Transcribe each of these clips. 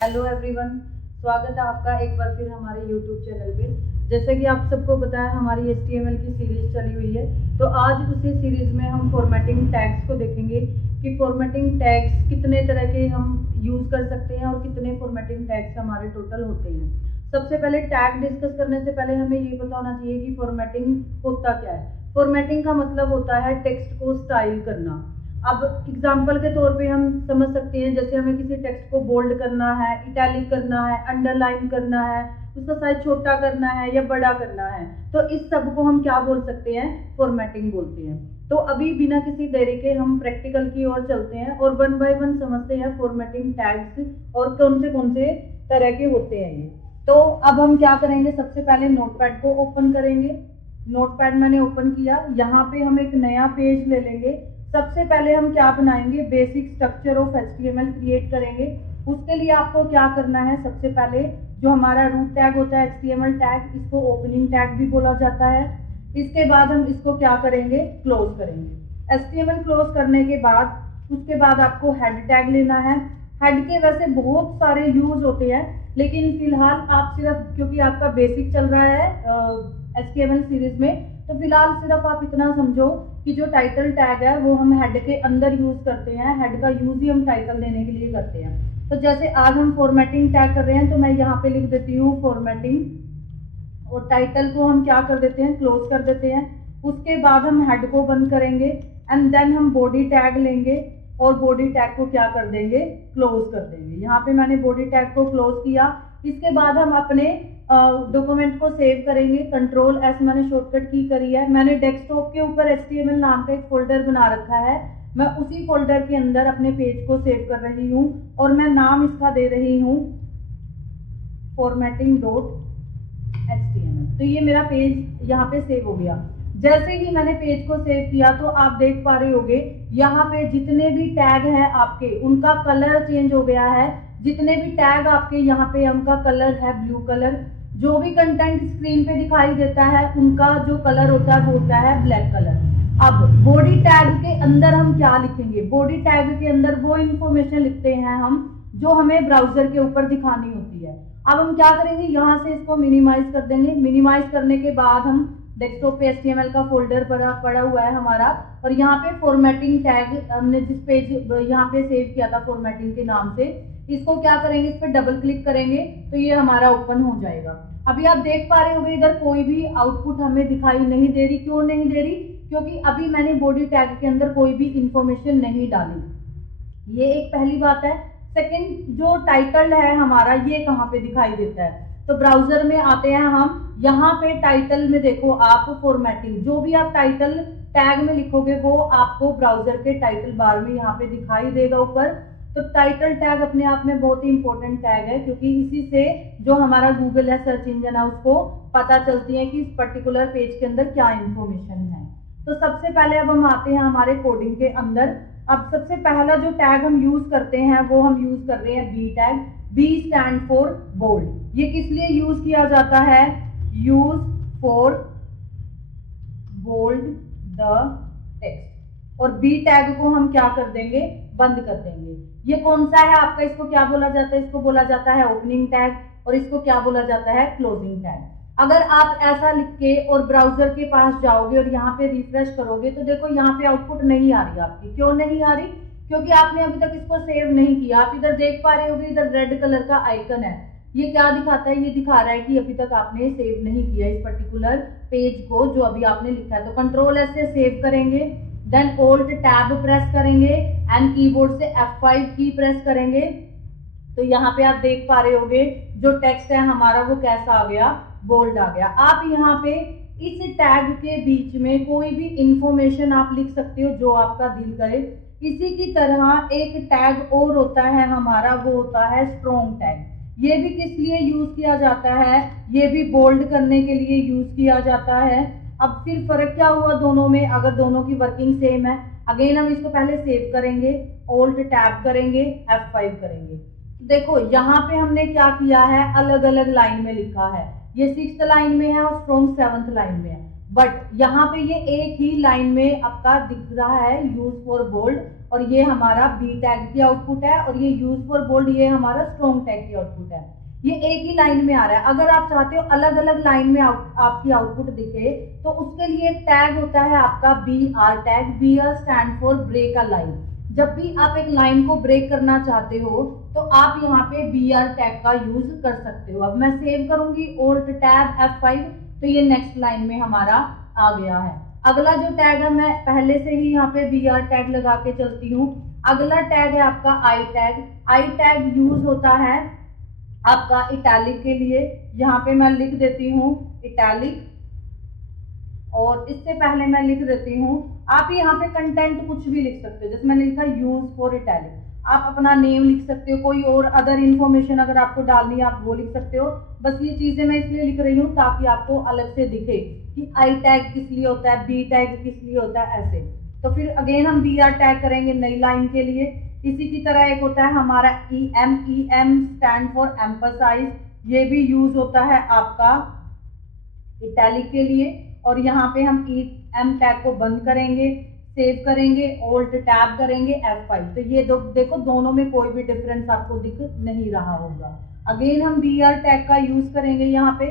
Hello everyone, स्वागत है आपका एक बार फिर हमारे यूट्यूब चैनल पे। जैसे कि आप सबको पता है हमारी HTML की सीरीज चली हुई है, तो आज उसी सीरीज में हम फॉर्मेटिंग टैग्स को देखेंगे कि फॉर्मेटिंग टैग्स कितने तरह के हम यूज़ कर सकते हैं और कितने फॉर्मेटिंग टैग्स हमारे टोटल होते हैं। सबसे पहले टैग डिस्कस करने से पहले हमें ये पता होना चाहिए कि फॉर्मेटिंग होता क्या है। फॉर्मेटिंग का मतलब होता है टेक्स्ट को स्टाइल करना। अब एग्जाम्पल के तौर पे हम समझ सकते हैं, जैसे हमें किसी टेक्स्ट को बोल्ड करना है, इटैलिक करना है, अंडरलाइन करना है, उसका साइज छोटा करना है या बड़ा करना है, तो इस सब को हम क्या बोल सकते हैं? फॉर्मेटिंग बोलते हैं। तो अभी बिना किसी देरी के हम प्रैक्टिकल की ओर चलते हैं और वन बाय वन समझते हैं फॉर्मेटिंग टैग्स और कौन से तरह के होते हैं ये। तो अब हम क्या करेंगे, सबसे पहले नोटपैड को ओपन करेंगे। नोटपैड मैंने ओपन किया, यहाँ पे हम एक नया पेज ले लेंगे। सबसे पहले हम क्या बनाएंगे, basic structure of HTML create करेंगे। उसके लिए आपको क्या करना है, सबसे पहले जो हमारा रूट टैग होता है HTML टैग, इसको ओपनिंग टैग भी बोला जाता है। इसके बाद हम इसको क्या करेंगे, क्लोज करेंगे। HTML क्लोज करने के बाद उसके बाद आपको हेड टैग लेना है। हेड के वैसे बहुत सारे यूज होते हैं, लेकिन फिलहाल आप सिर्फ, क्योंकि आपका बेसिक चल रहा है HTML सीरीज में, तो फिलहाल सिर्फ आप इतना समझो कि जो टाइटल टैग है वो हम हेड के अंदर यूज करते हैं। हेड का यूज ही हम टाइटल देने के लिए करते हैं। तो जैसे आज हम फॉर्मेटिंग टैग कर रहे हैं, तो मैं यहाँ पे लिख देती हूँ फॉर्मेटिंग, और टाइटल को हम क्या कर देते हैं, क्लोज कर देते हैं। उसके बाद हम हेड को बंद करेंगे एंड देन हम बॉडी टैग लेंगे और बॉडी टैग को क्या कर देंगे, क्लोज कर देंगे। यहाँ पे मैंने बॉडी टैग को क्लोज किया। इसके बाद हम अपने डॉक्यूमेंट को सेव करेंगे। Ctrl+S मैंने शॉर्टकट की करी है। मैंने डेस्कटॉप के ऊपर HTML नाम का एक फोल्डर बना रखा है। मैं उसी फोल्डर के अंदर अपने पेज को सेव कर रही हूँ और मैं नाम इसका दे रही हूँ formatting.html। तो ये मेरा पेज यहाँ पे सेव हो गया। जैसे ही मैंने पेज को सेव किया तो आप देख पा रहे होंगे यहाँ पे जितने भी टैग हैं आपके, उनका कलर चेंज हो गया है। जितने भी टैग आपके यहाँ पे, उनका कलर है ब्लू कलर। जो भी कंटेंट स्क्रीन पे दिखाई देता है उनका जो कलर होता है वो होता है ब्लैक कलर। अब बॉडी टैग के अंदर हम क्या लिखेंगे, बॉडी टैग के अंदर वो इंफॉर्मेशन लिखते हैं हम जो हमें ब्राउजर के ऊपर दिखानी होती है। अब हम क्या करेंगे, यहाँ से इसको मिनिमाइज कर देंगे। मिनिमाइज करने के बाद हम डेस्कटॉप पे HTML का फोल्डर पड़ा हुआ है हमारा, और यहाँ पे फॉर्मेटिंग टैग हमने जिस पेज यहाँ पे सेव किया था फॉर्मेटिंग के नाम से, इसको क्या करेंगे, इस पर डबल क्लिक करेंगे तो ये हमारा ओपन हो जाएगा। अभी आप देख पा रहे होंगे इधर कोई भी आउटपुट हमें दिखाई नहीं दे रही। क्यों नहीं दे रही? क्योंकि अभी मैंने बॉडी टैग के अंदर कोई भी इंफॉर्मेशन नहीं डाली। ये एक पहली बात है। सेकंड, जो टाइटल है हमारा, ये कहाँ पे दिखाई देता है? तो ब्राउजर में आते हैं हम, यहाँ पे टाइटल में देखो आप फॉर्मेटिंग, जो भी आप टाइटल टैग में लिखोगे वो आपको ब्राउजर के टाइटल बार में यहाँ पे दिखाई देगा ऊपर। तो टाइटल टैग अपने आप में बहुत ही इंपॉर्टेंट टैग है, क्योंकि इसी से जो हमारा गूगल है, सर्च इंजन है, उसको पता चलती है कि इस पर्टिकुलर पेज के अंदर क्या इंफॉर्मेशन है। तो सबसे पहले अब हम आते हैं हमारे कोडिंग के अंदर। अब सबसे पहला जो टैग हम यूज करते हैं वो हम यूज कर रहे हैं b tag. B stand for bold. ये किस लिए यूज किया जाता है? Use for bold the text. और बी टैग को हम क्या कर देंगे, बंद कर देंगे। ये कौन सा है आपका, इसको क्या बोला जाता है? इसको बोला जाता है ओपनिंग टैग, और इसको क्या बोला जाता है, क्लोजिंग टैग। अगर आप ऐसा लिख के और ब्राउजर के पास जाओगे और यहाँ पे रिफ्रेश करोगे तो देखो यहाँ पे आउटपुट नहीं आ रही आपकी। क्यों नहीं आ रही? क्योंकि आपने अभी तक इसको सेव नहीं किया। आप इधर देख पा रहे होगे, इधर रेड कलर का आइकन है। ये क्या दिखाता है? ये दिखा रहा है कि अभी तक आपने सेव नहीं किया इस पर्टिकुलर पेज को जो अभी आपने लिखा है। तो Ctrl+S से सेव करेंगे, देन Alt टैब प्रेस करेंगे एंड कीबोर्ड से F5 की प्रेस करेंगे। तो यहाँ पे आप देख पा रहे होगे जो टेक्स्ट है हमारा वो कैसा आ गया, बोल्ड आ गया। आप यहाँ पे इस टैग के बीच में कोई भी इंफॉर्मेशन आप लिख सकते हो जो आपका दिल करे। इसी की तरह एक टैग और होता है हमारा, वो होता है स्ट्रॉन्ग टैग। ये भी किस लिए यूज किया जाता है? ये भी बोल्ड करने के लिए यूज किया जाता है। अब फिर फर्क क्या हुआ दोनों में, अगर दोनों की वर्किंग सेम है? अगेन हम इसको पहले सेव करेंगे, Alt टैब करेंगे, F5 करेंगे। देखो यहाँ पे हमने क्या किया है, अलग अलग लाइन में लिखा है। ये 6th लाइन में है और फ्रॉम 7th लाइन में है, बट यहाँ पे ये एक ही लाइन में आपका दिख रहा है यूज फॉर बोल्ड। और ये हमारा बी टैग की आउटपुट है, और ये यूज फॉर बोल्ड ये हमारा स्ट्रॉन्ग टैग की आउटपुट है। ये एक ही लाइन में आ रहा है। अगर आप चाहते हो अलग अलग लाइन में आपकी आउटपुट दिखे तो उसके लिए टैग होता है आपका b r tag. B r stand for break a line. जब भी आप एक लाइन को ब्रेक करना चाहते हो तो आप यहाँ पे बी आर टैग का यूज कर सकते हो। अब मैं सेव करूंगी Alt टैब F5, तो ये नेक्स्ट लाइन में हमारा आ गया है। अगला जो टैग है मैं पहले से ही यहाँ पे बी आर टैग लगा के चलती हूँ। अगला टैग है आपका I tag. I tag use होता है आपका इटैलिक के लिए। यहाँ पे मैं लिख देती हूँ इटैलिक, और इससे पहले मैं लिख देती हूँ, आप यहाँ पे कंटेंट कुछ भी लिख सकते हो। जैसे मैंने लिखा यूज फॉर इटैलिक, आप अपना नेम लिख सकते हो, कोई और अदर इन्फॉर्मेशन अगर आपको डालनी है आप वो लिख सकते हो। बस ये चीजें मैं इसलिए लिख रही हूँ ताकि आपको अलग से दिखे कि आई टैग किस लिए होता है, बी टैग किस लिए होता है, ऐसे। तो फिर अगेन हम बी आर टैग करेंगे नई लाइन के लिए। इसी की तरह एक होता है हमारा e m stand for emphasize. ये भी यूज होता है आपका इटैलिक के लिए। और यहाँ पे हम ई एम टैग को बंद करेंगे, सेव करेंगे, Alt टैब करेंगे F5। तो ये देखो दोनों में कोई भी डिफरेंस आपको दिख नहीं रहा होगा। अगेन हम बी आर टैग का यूज करेंगे यहाँ पे।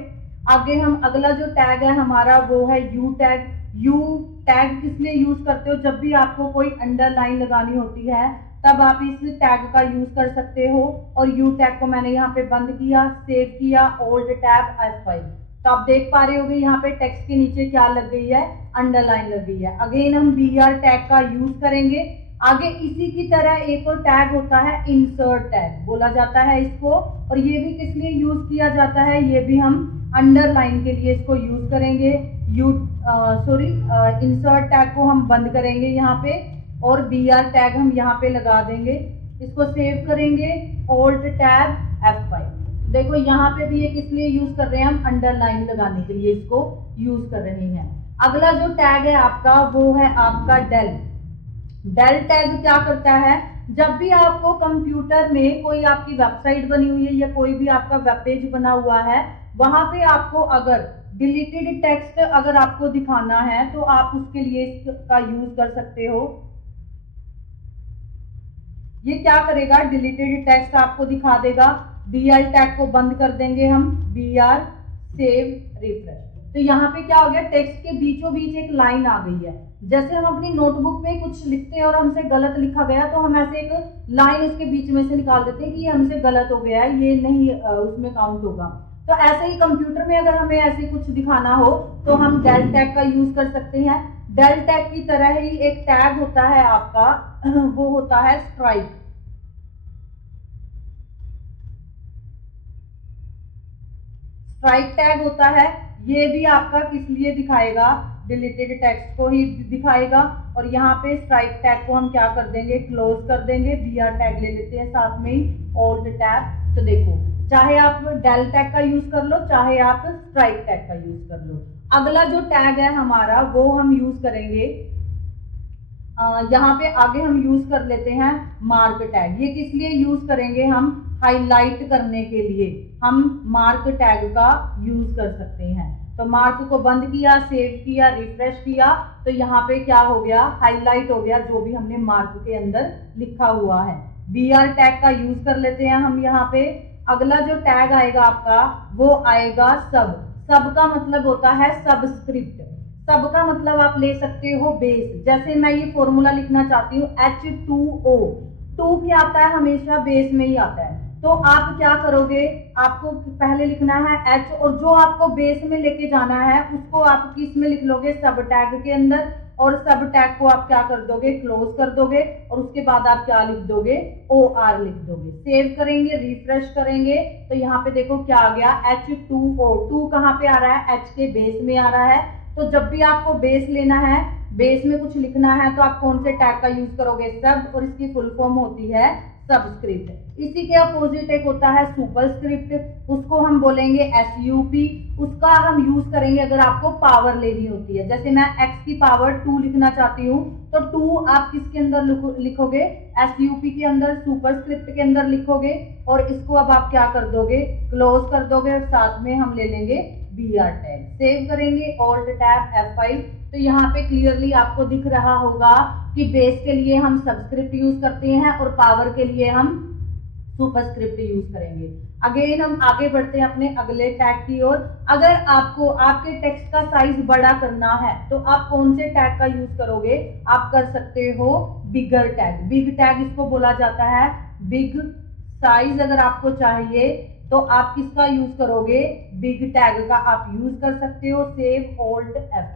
आगे हम अगला जो टैग है हमारा वो है यू टैग। यू टैग किस लिए यूज करते हो? जब भी आपको कोई अंडरलाइन लगानी होती है तब आप इस टैग का यूज कर सकते हो। और यू टैग को मैंने यहाँ पे बंद किया, सेव किया, Alt टैब F5। तो आप देख पा रहे होगे यहाँ पे टेक्स्ट के नीचे क्या लग गई है, अंडरलाइन लग गई है। अगेन हम बी आर टैग का यूज करेंगे। आगे इसी की तरह एक और टैग होता है इंसर्ट टैग बोला जाता है इसको, और ये भी किस लिए यूज किया जाता है, ये भी हम अंडरलाइन के लिए इसको यूज करेंगे। इंसर्ट टैग को हम बंद करेंगे यहाँ पे, और बी आर टैग हम यहाँ पे लगा देंगे। इसको सेव करेंगे, Alt टैब F5। देखो यहाँ पे भी ये किस लिए यूज कर रहे हैं, हम अंडरलाइन लगाने के लिए इसको यूज कर रहे हैं। अगला जो टैग है आपका वो है आपका डेल। डेल टैग क्या करता है, जब भी आपको कंप्यूटर में कोई आपकी वेबसाइट बनी हुई है या कोई भी आपका वेब पेज बना हुआ है, वहां पे आपको अगर डिलीटेड टेक्स्ट अगर आपको दिखाना है तो आप उसके लिए इसका यूज कर सकते हो। ये क्या करेगा, डिलीटेड टेक्स्ट आपको दिखा देगा। बी आर टैग को बंद कर देंगे हम, बी आर, सेव, रिफ्रेश। तो यहाँ पे क्या हो गया, टेक्स्ट के बीचों बीच एक लाइन आ गई है। जैसे हम अपनी नोटबुक में कुछ लिखते हैं और हमसे गलत लिखा गया तो हम ऐसे एक लाइन उसके बीच में से निकाल देते हैं कि ये हमसे गलत हो गया है, ये नहीं उसमें काउंट होगा। तो ऐसे ही कंप्यूटर में अगर हमें ऐसे कुछ दिखाना हो तो हम डेल टैग का यूज कर सकते हैं। डेल टैग की तरह ही एक टैग होता है आपका, वो होता है स्ट्राइक। स्ट्राइक टैग होता है, ये भी आपका किस लिए दिखाएगा, डिलीटेड टेक्स्ट को ही दिखाएगा। और यहाँ पे स्ट्राइक टैग को हम क्या कर देंगे, क्लोज कर देंगे। बी आर टैग ले लेते हैं साथ में ही, Alt टैब। तो देखो चाहे आप डेल टैग का यूज कर लो, चाहे आप स्ट्राइक टैग का यूज कर लो। अगला जो टैग है हमारा वो हम यूज करेंगे, यहाँ पे आगे हम यूज कर लेते हैं मार्क टैग। ये किस लिए यूज करेंगे, हम हाईलाइट करने के लिए हम मार्क टैग का यूज कर सकते हैं। तो मार्क को बंद किया, सेव किया, रिफ्रेश किया, तो यहाँ पे क्या हो गया, हाईलाइट हो गया जो भी हमने मार्क के अंदर लिखा हुआ है। बी आर टैग का यूज कर लेते हैं हम यहाँ पे। अगला जो टैग आएगा आपका वो आएगा सब। सब का मतलब होता है सबस्क्रिप्ट। सब का मतलब आप ले सकते हो बेस। जैसे मैं ये फॉर्मूला लिखना चाहती हूँ H2O, 2 क्या आता है, हमेशा बेस में ही आता है। तो आप क्या करोगे, आपको पहले लिखना है H, और जो आपको बेस में लेके जाना है उसको आप किस में लिख लोगे, सब टैग के अंदर। और सब टैग को आप क्या कर दोगे, क्लोज कर दोगे, और उसके बाद आप क्या लिख दोगे, OR लिख दोगे। सेव करेंगे, रिफ्रेश करेंगे, तो यहाँ पे देखो क्या आ गया, H2O। 2 कहाँ पे आ रहा है, H के बेस में आ रहा है। तो जब भी आपको बेस लेना है, बेस में कुछ लिखना है, तो आप कौन से टैग का यूज करोगे, सब, और इसकी फुल फॉर्म होती है सबस्क्रिप्ट। इसी के अपोजिट एक होता है सुपरस्क्रिप्ट, उसको हम बोलेंगे SUP। उसका हम यूज करेंगे अगर आपको पावर लेनी होती है। जैसे मैं x की पावर 2 लिखना चाहती हूँ, तो 2 आप किसके अंदर लिखोगे, SUP के अंदर, सुपरस्क्रिप्ट के अंदर लिखोगे। और इसको अब आप क्या कर दोगे, क्लोज कर दोगे, और साथ में हम ले लेंगे BR टैग। सेव करेंगे, Alt टैब F5। तो यहाँ पे क्लियरली आपको दिख रहा होगा कि बेस के लिए हम सबस्क्रिप्ट यूज करते हैं और पावर के लिए हम सुपरस्क्रिप्ट यूज करेंगे। अगेन हम आगे बढ़ते हैं अपने अगले टैग की ओर। अगर आपको आपके टेक्स्ट का साइज बड़ा करना है तो आप कौन से टैग का यूज करोगे? आप कर सकते हो बिगर टैग। बिग टैग इसको बोला जाता है। बिग साइज अगर आपको चाहिए तो आप किसका यूज करोगे? बिग टैग का आप यूज कर सकते हो। Save alt F.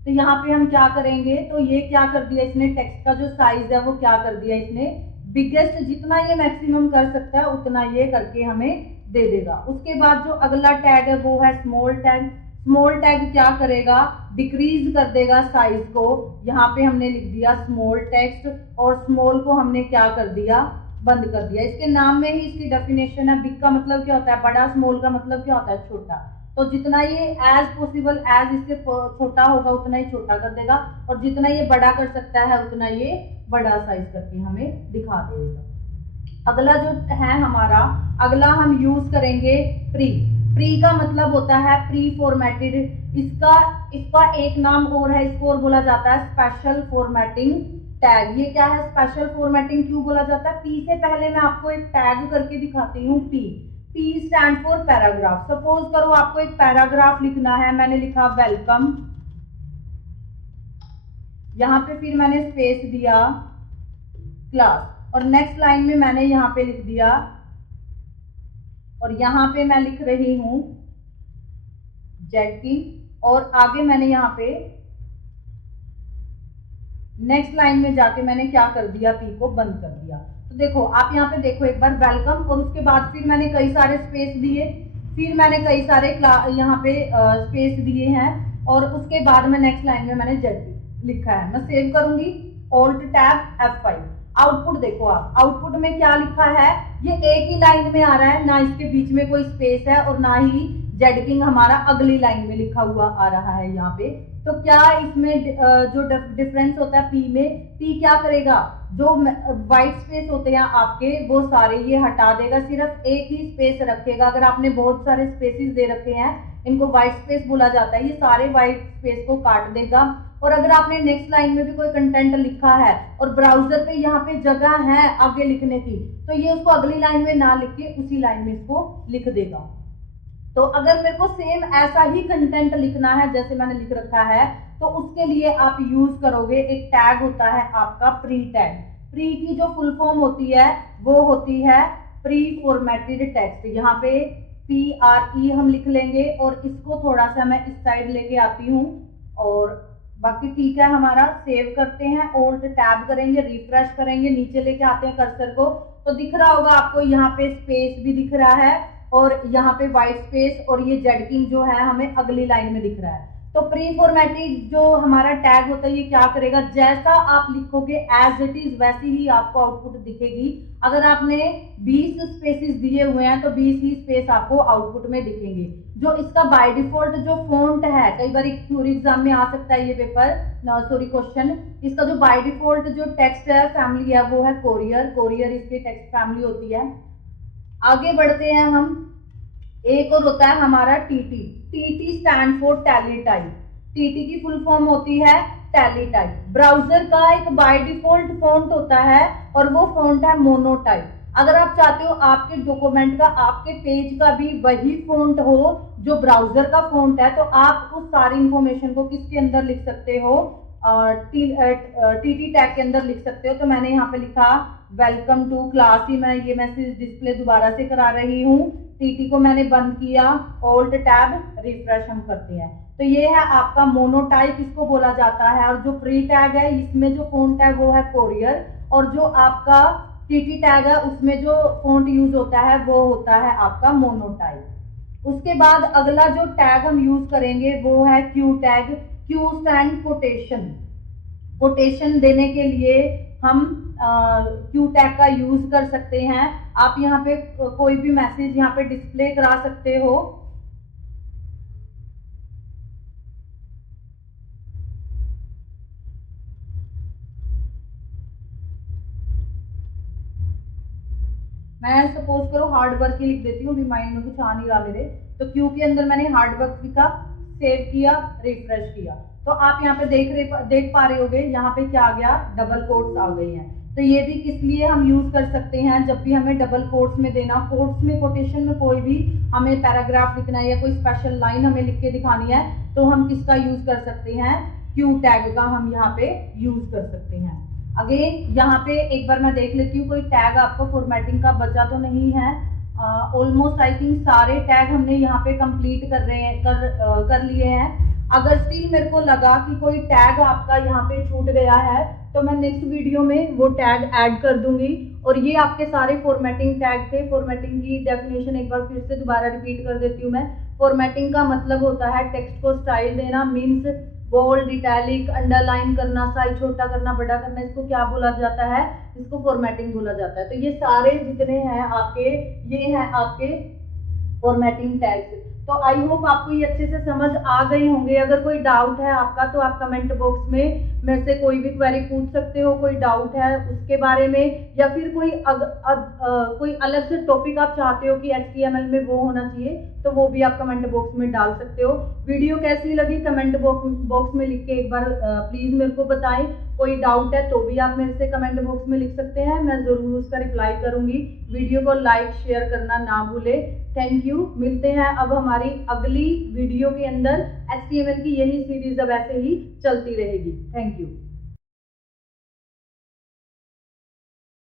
तो यहाँ पे हम क्या करेंगे, तो ये क्या कर दिया इसने, टेक्स्ट का जो साइज है वो क्या कर दिया इसने, बिगेस्ट, जितना ये मैक्सिमम कर सकता है उतना ये करके हमें दे देगा। उसके बाद जो अगला टैग है वो है स्मॉल टैग। स्मॉल टैग क्या करेगा? डिक्रीज कर देगा साइज को। यहाँ पे हमने लिख दिया स्मॉल टेक्स्ट और स्मॉल को हमने क्या कर दिया? बंद कर दिया। इसके नाम में ही इसकी डेफिनेशन है। बिग का मतलब क्या होता है? बड़ा। स्मॉल का मतलब क्या होता है? छोटा। तो जितना ये एज पॉसिबल एज इससे छोटा होगा उतना ही छोटा कर देगा, और जितना ये बड़ा कर सकता है उतना ये बड़ा साइज करके हमें दिखा देगा। अगला जो है हमारा, अगला हम यूज करेंगे प्री। प्री का मतलब होता है प्री फॉर्मेटेड। इसका एक नाम और है, इसको और बोला जाता है स्पेशल फॉर्मेटिंग टैग। ये क्या है? स्पेशल फॉर्मेटिंग क्यों बोला जाता है? पी से पहले मैं आपको एक टैग करके दिखाती हूँ। P stand for paragraph. Suppose करो आपको एक पैराग्राफ लिखना है, मैंने लिखा वेलकम, यहां पे फिर मैंने स्पेस दिया क्लास, और नेक्स्ट लाइन में मैंने यहां पे लिख दिया, और यहां पे मैं लिख रही हूं जेड की, और आगे मैंने यहां पे नेक्स्ट लाइन में जाके मैंने क्या कर दिया? पी को बंद कर दिया। तो देखो आप यहाँ पे देखो एक बार वेलकम, और उसके बाद फिर मैंने कई सारे स्पेस दिए, फिर मैंने कई सारे यहाँ पे स्पेस दिए हैं, और उसके बाद में नेक्स्ट लाइन में मैंने जेड लिखा है। मैं सेव करूंगी, ऑल्ट टैब F5। आउटपुट देखो आप, आउटपुट में क्या लिखा है? ये एक ही लाइन में आ रहा है, ना इसके बीच में कोई स्पेस है और ना ही जेड किंग हमारा अगली लाइन में लिखा हुआ आ रहा है यहाँ पे। तो क्या इसमें जो डिफरेंस होता है पी में, पी क्या करेगा? जो व्हाइट स्पेस होते हैं आपके वो सारे ये हटा देगा, सिर्फ एक ही स्पेस रखेगा। अगर आपने बहुत सारे स्पेसेस दे रखे हैं, इनको व्हाइट स्पेस बोला जाता है, ये सारे व्हाइट स्पेस को काट देगा। और अगर आपने नेक्स्ट लाइन में भी कोई कंटेंट लिखा है और ब्राउजर पे यहाँ पे जगह है आगे लिखने की, तो ये उसको अगली लाइन में ना लिख के उसी लाइन में इसको लिख देगा। तो अगर मेरे को सेम ऐसा ही कंटेंट लिखना है जैसे मैंने लिख रखा है, तो उसके लिए आप यूज करोगे एक टैग होता है आपका प्री टैग। प्री की जो फुल फॉर्म होती है वो होती है प्री फॉर्मेटेड टेक्स्ट। यहाँ पे PRE हम लिख लेंगे, और इसको थोड़ा सा मैं इस साइड लेके आती हूँ, और बाकी ठीक है हमारा। सेव करते हैं, ऑल्ट टैब करेंगे, रिफ्रेश करेंगे, नीचे लेके आते हैं कर्सर को, तो दिख रहा होगा आपको यहाँ पे स्पेस भी दिख रहा है, और यहाँ पे व्हाइट स्पेस, और ये जेड किंग जो है हमें अगली लाइन में दिख रहा है। तो प्री फॉर्मेटेड जो हमारा टैग होता है ये क्या करेगा? जैसा आप लिखोगे एज इट इज वैसी ही आपको आउटपुट दिखेगी। अगर आपने 20 स्पेसेस दिए हुए हैं तो 20 ही स्पेस आपको आउटपुट में दिखेंगे। जो इसका बाय डिफॉल्ट जो फॉन्ट है, कई बार एक थ्योरी एग्जाम में आ सकता है ये पेपर, क्वेश्चन, इसका जो बाय डिफॉल्ट जो टेक्स्ट है फैमिली है वो है कोरियर। कोरियर इसकी टेक्स्ट फैमिली होती है। आगे बढ़ते हैं हम, एक और होता है हमारा TT. TT stand for tally type. TT की फुल फॉर्म होती है टैली टाइप। ब्राउजर का एक बाय डिफॉल्ट फॉन्ट होता है और वो फॉन्ट है मोनोटाइप। अगर आप चाहते हो आपके डॉक्यूमेंट का, आपके पेज का भी वही फॉन्ट हो जो ब्राउजर का फॉन्ट है, तो आप उस सारी इंफॉर्मेशन को किसके अंदर लिख सकते हो? टीटी टैग के अंदर लिख सकते हो। तो मैंने यहाँ पे लिखा वेलकम टू क्लास ही, मैं ये मैसेज डिस्प्ले दोबारा से करा रही हूँ। टीटी को मैंने बंद किया, ऑल्ट टैब, रिफ्रेश हम करते हैं। तो ये है आपका मोनोटाइप, इसको बोला जाता है। और जो प्री टैग है इसमें जो फॉन्ट है वो है कोरियर, और जो आपका टीटी टैग है उसमें जो फॉन्ट यूज होता है वो होता है आपका मोनोटाइप। उसके बाद अगला जो टैग हम यूज करेंगे वो है Q tag. Q stand quotation. Quotation देने के लिए हम क्यू टैग का यूज कर सकते हैं। आप यहाँ पे कोई भी मैसेज यहाँ पे डिस्प्ले करा सकते हो। मैं सपोज करो हार्ड वर्क ही लिख देती हूँ, माइंड में कुछ आ नहीं रहा मेरे, तो क्यू के अंदर मैंने हार्ड वर्क लिखा, सेव किया, रिफ्रेश किया। तो आप यहाँ पे देख पा रहे होगे, यहाँ पे क्या आ गया, डबल कोट्स आ गई हैं। तो ये भी किस लिए हम यूज कर सकते हैं, जब भी हमें डबल कोट्स में देना, कोट्स में, कोटेशन में कोई भी हमें पैराग्राफ लिखना है या कोई स्पेशल लाइन हमें लिख के दिखानी है, तो हम किसका यूज कर सकते हैं, क्यू टैग का हम यहाँ पे यूज कर सकते हैं। अगेन यहाँ पे एक बार मैं देख लेती हूँ कोई टैग आपको फॉर्मेटिंग का बचा तो नहीं है। ऑलमोस्ट आई थिंक सारे टैग हमने यहाँ पे कंप्लीट कर लिए हैं। अगर स्टिल मेरे को लगा कि कोई टैग आपका यहाँ पे छूट गया है, तो मैं नेक्स्ट वीडियो में वो टैग ऐड कर दूंगी। और ये आपके सारे फॉर्मेटिंग टैग थे। फॉर्मेटिंग की डेफिनेशन एक बार फिर से दोबारा रिपीट कर देती हूँ मैं। फॉर्मेटिंग का मतलब होता है टेक्स्ट को स्टाइल देना, मीन्स बोल्ड, इटैलिक, अंडरलाइन करना, साइज छोटा करना, बड़ा करना, इसको क्या बोला जाता है, इसको फॉर्मेटिंग बोला जाता है। तो ये सारे जितने हैं आपके, ये हैं आपके फॉर्मेटिंग टैग्स। तो आई होप आपको ये अच्छे से समझ आ गए होंगे। अगर कोई डाउट है आपका तो आप कमेंट बॉक्स में मेरे से कोई भी क्वेरी पूछ सकते हो, कोई डाउट है उसके बारे में, या फिर कोई अलग से टॉपिक आप चाहते हो कि HTML में वो होना चाहिए, तो वो भी आप कमेंट बॉक्स में डाल सकते हो। वीडियो कैसी लगी कमेंट बॉक्स में लिख के एक बार प्लीज मेरे को बताएं। कोई डाउट है तो भी आप मेरे से कमेंट बॉक्स में लिख सकते हैं, मैं जरूर उसका रिप्लाई करूंगी। वीडियो को लाइक शेयर करना ना भूले। Thank you. मिलते हैं अब हमारी अगली वीडियो के अंदर। HTML की यही सीरीज अब ऐसे ही चलती रहेगी। Thank you.